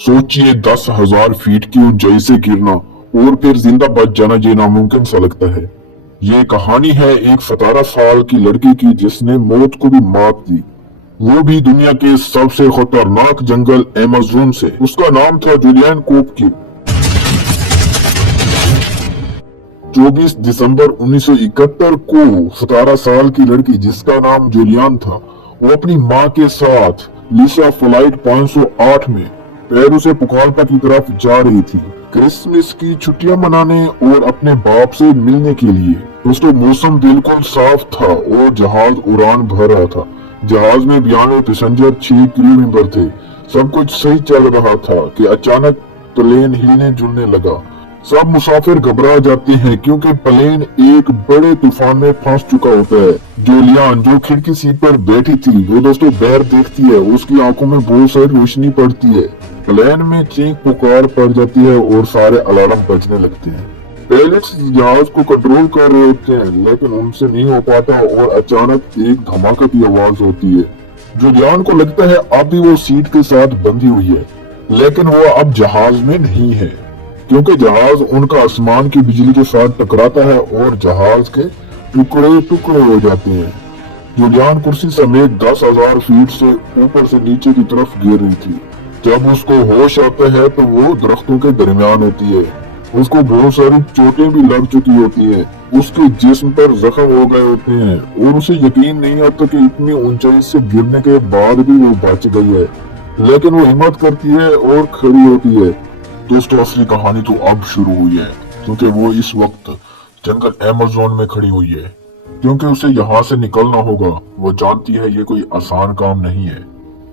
सोचिए 10,000 फीट की ऊंचाई से गिरना और फिर जिंदा बच जाना ये नामुमकिन सा लगता है। ये कहानी है एक 17 साल की लड़की की जिसने मौत को भी मात दी, वो भी दुनिया के सबसे खतरनाक जंगल अमेज़न से। उसका नाम था जूलियन कोपकिन। 24 दिसंबर 1971 को 17 साल की लड़की जिसका नाम जूलियन था, वो अपनी माँ के साथ लिसा फ्लाइट 508 में पेरू से पुकाल्पा की तरफ जा रही थी, क्रिसमस की छुट्टियां मनाने और अपने बाप से मिलने के लिए। दोस्तों, मौसम बिल्कुल साफ था और जहाज उड़ान भर रहा था। जहाज में 92 पैसेंजर, 6 क्रू मेंबर थे। सब कुछ सही चल रहा था कि अचानक प्लेन हिलने जुलने लगा। सब मुसाफिर घबरा जाते हैं क्योंकि प्लेन एक बड़े तूफान में फंस चुका होता है। जूलियन जो खिड़की सीट पर बैठी थी, वो दोस्तों बाहर देखती है। उसकी आंखों में बहुत सारी रोशनी पड़ती है। प्लेन में चीख पुकार पड़ जाती है और सारे अलार्म बजने लगते हैं। पायलट्स जहाज को कंट्रोल कर रहे होते हैं, लेकिन उनसे नहीं हो पाता और अचानक एक धमाके की आवाज होती है। जूलियन को लगता है अब भी वो सीट के साथ बंधी हुई है, लेकिन वो अब जहाज में नहीं है क्योंकि जहाज उनका आसमान की बिजली के साथ टकराता है और जहाज के टुकड़े टुकड़े हो जाते हैं। जूलियन कुर्सी समेत 10,000 फीट से ऊपर से नीचे की तरफ गिर रही थी। जब उसको होश आता है तो वो दरख्तों के दरमियान होती है। उसको बहुत सारी चोटें भी लग चुकी होती है। उसके जिस्म पर जख्म हो गए होते हैं और उसे यकीन नहीं आता कि इतनी ऊंचाई से गिरने के बाद भी वो बच गई है। लेकिन वो हिम्मत करती है और खड़ी होती है। दोस्तों, असली कहानी तो अब शुरू हुई है क्योंकि वो इस वक्त जंगल अमेज़न में खड़ी हुई है, क्योंकि उसे यहाँ से निकलना होगा। वो जानती है ये कोई आसान काम नहीं है।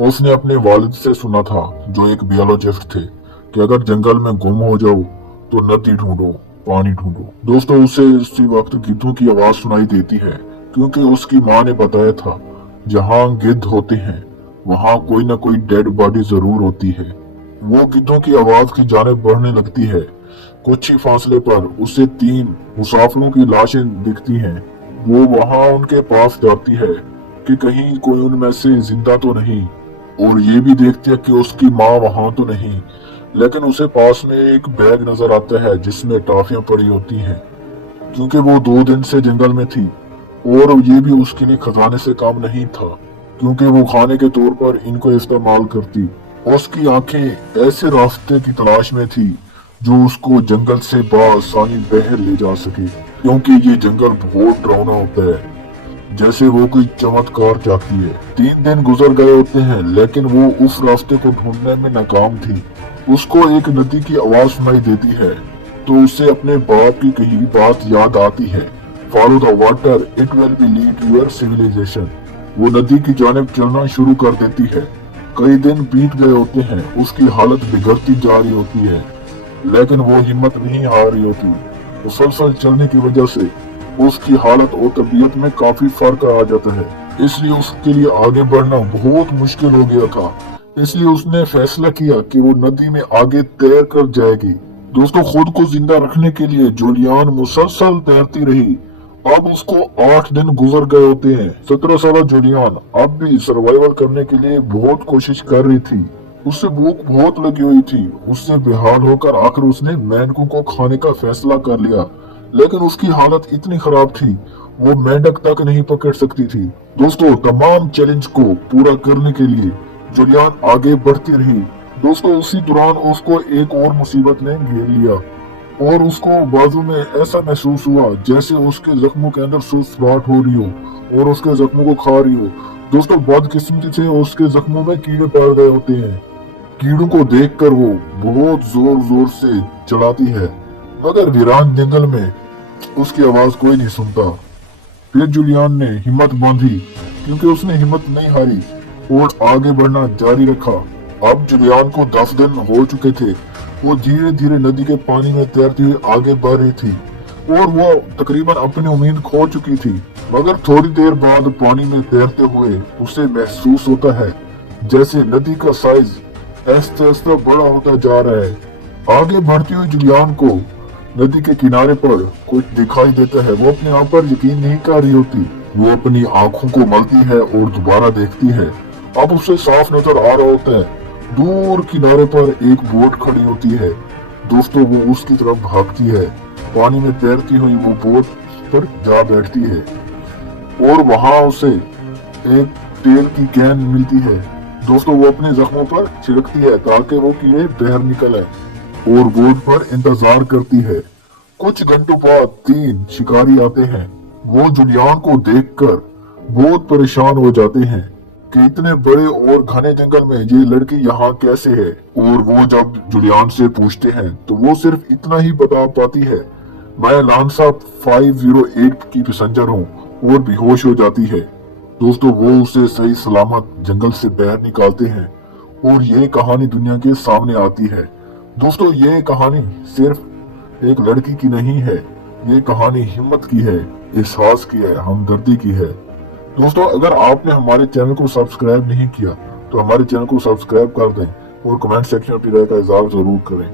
उसने अपने वालिद से सुना था, जो एक बियोलॉजिस्ट थे, कि अगर जंगल में गुम हो जाओ तो नदी ढूंढो, पानी ढूंढो। दोस्तों, उसे इसी वक्त गिद्धों की आवाज सुनाई देती है क्योंकि उसकी माँ ने बताया था जहाँ गिद्ध होते हैं वहाँ कोई न कोई डेड बॉडी जरूर होती है। वो गिद्धों की आवाज की जानिब बढ़ने लगती है। कुछ ही फासले पर उसे 3 मुसाफिरों की लाशें दिखती हैं। वो वहाँ उनके पास जाती है कि कहीं कोई उनमें से जिंदा तो नहीं, और ये भी देखती है कि उसकी माँ वहाँ तो नहीं। लेकिन उसे पास में एक बैग नजर आता है जिसमें टॉफियां पड़ी होती हैं, क्योंकि वो 2 दिन से जंगल में थी और ये भी उसके लिए खजाने से काम नहीं था, क्योंकि वो खाने के तौर पर इनको इस्तेमाल करती। उसकी आंखें ऐसे रास्ते की तलाश में थी जो उसको जंगल से बासानी बाहर ले जा सके, क्योंकि ये जंगल बहुत डरावना होता है, जैसे वो कोई चमत्कार चाहती है। 3 दिन गुजर गए होते हैं, लेकिन वो उस रास्ते को ढूंढने में नाकाम थी। उसको एक नदी की आवाज सुनाई देती है तो उसे अपने बाप की कही बात याद आती है, follow the water, it will be lead to your civilisation. वो नदी की जानिब चलना शुरू कर देती है। कई दिन बीत गए होते हैं। उसकी हालत बिगड़ती जा रही होती है, लेकिन वो हिम्मत नहीं हार रही होती। मुसलसल चलने की वजह से उसकी हालत और तबीयत में काफी फर्क आ जाता है, इसलिए उसके लिए आगे बढ़ना बहुत मुश्किल हो गया था। इसलिए उसने फैसला किया कि वो नदी में आगे तैर कर जाएगी। दोस्तों, खुद को जिंदा रखने के लिए जूलियन मुसलसल तैरती रही। अब उसको 8 दिन गुजर गए होते हैं। 17 साल जूलियन अब भी सर्वाइवल करने के लिए बहुत कोशिश कर रही थी। उससे भूख बहुत लगी हुई थी। उससे बेहाल होकर आखिर उसने मेंढकों को खाने का फैसला कर लिया, लेकिन उसकी हालत इतनी खराब थी वो मेंढक तक नहीं पकड़ सकती थी। दोस्तों, तमाम चैलेंज को पूरा करने के लिए जूलियन आगे बढ़ती रही। दोस्तों, उसी दौरान उसको एक और मुसीबत ने घेर लिया और उसको बाजू में ऐसा महसूस हुआ जैसे उसके जख्मों के अंदर सुसराहट हो रही हो और उसके जख्मों को खा रही हो। दोस्तों, बदकिस्मती से उसके जख्मों में कीड़े पड़ गए होते हैं। कीड़ों को देखकर वो बहुत जोर जोर से चलाती है, मगर वीरान जंगल में उसकी आवाज कोई नहीं सुनता। फिर जूलियन ने हिम्मत बांधी, क्योंकि उसने हिम्मत नहीं हारी और आगे बढ़ना जारी रखा। अब जूलियन को 10 दिन हो चुके थे। वो धीरे धीरे नदी के पानी में तैरती हुई आगे बढ़ रही थी और वो तकरीबन अपनी उम्मीद खो चुकी थी। मगर थोड़ी देर बाद पानी में तैरते हुए उसे महसूस होता है जैसे नदी का साइज आहिस्ते आहिस्ते बड़ा होता जा रहा है। आगे बढ़ती हुई जूलियन को नदी के किनारे पर कुछ दिखाई देता है। वो अपने आप पर यकीन नहीं कर रही होती। वो अपनी आंखों को मलती है और दोबारा देखती है। अब उसे साफ नजर आ रहा होता है दूर किनारे पर एक बोट खड़ी होती है। दोस्तों वो उसकी तरफ भागती है। पानी में तैरती हुई वो बोट पर जा बैठती है और वहां उसे एक तेल की कैन मिलती है। दोस्तों वो अपने जख्मों पर छिड़कती है ताकि वो कीड़े बाहर निकल आए और बोट पर इंतजार करती है। कुछ घंटों बाद 3 शिकारी आते हैं। वो जुलियान को देखकर बहुत परेशान हो जाते हैं कि इतने बड़े और घने जंगल में ये लड़की यहाँ कैसे है। और वो जब जुलियान से पूछते हैं तो वो सिर्फ इतना ही बता पाती है, मैं लांसा 508 की पैसेंजर हूँ, और बेहोश हो जाती है। दोस्तों वो उसे सही सलामत जंगल से बाहर निकालते हैं और ये कहानी दुनिया के सामने आती है। दोस्तों ये कहानी सिर्फ एक लड़की की नहीं है, ये कहानी हिम्मत की है, एहसास की है, हमदर्दी की है। दोस्तों अगर आपने हमारे चैनल को सब्सक्राइब नहीं किया तो हमारे चैनल को सब्सक्राइब कर दें और कमेंट सेक्शन में अपनी राय का इज़हार जरूर करें।